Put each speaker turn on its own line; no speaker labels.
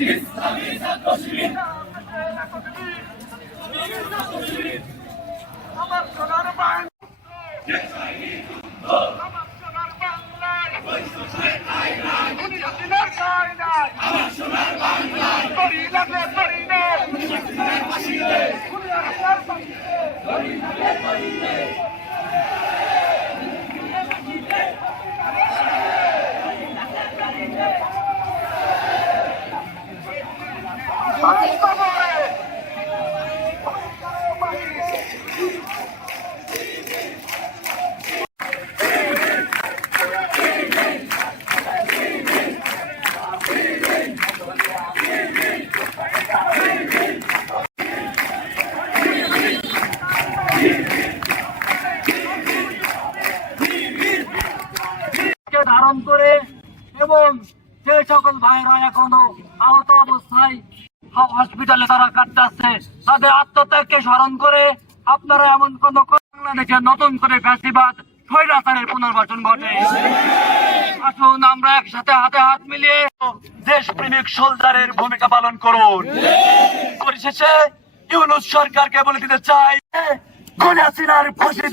Biz
tabi ধারণ করে এবং যে সকল ভাইরা এখনও আহত অবস্থায় হসপিটালে তারা কাটতেছে তাদের আত্মত্যাগকে স্মরণ করে আপনারা এমন কোন বাংলাদেশে নতুন করে ফ্যাসিবাদ, স্বৈরাচারের পুনর্বাসন ঘটে। আসুন আমরা একসাথে হাতে হাত মিলিয়ে দেশপ্রেমিক সোলজারের ভূমিকা পালন করুন। পরিশেষে ইউনুস সরকারকে বলে দিতে চাই খুনে হাসিনার ফাঁসি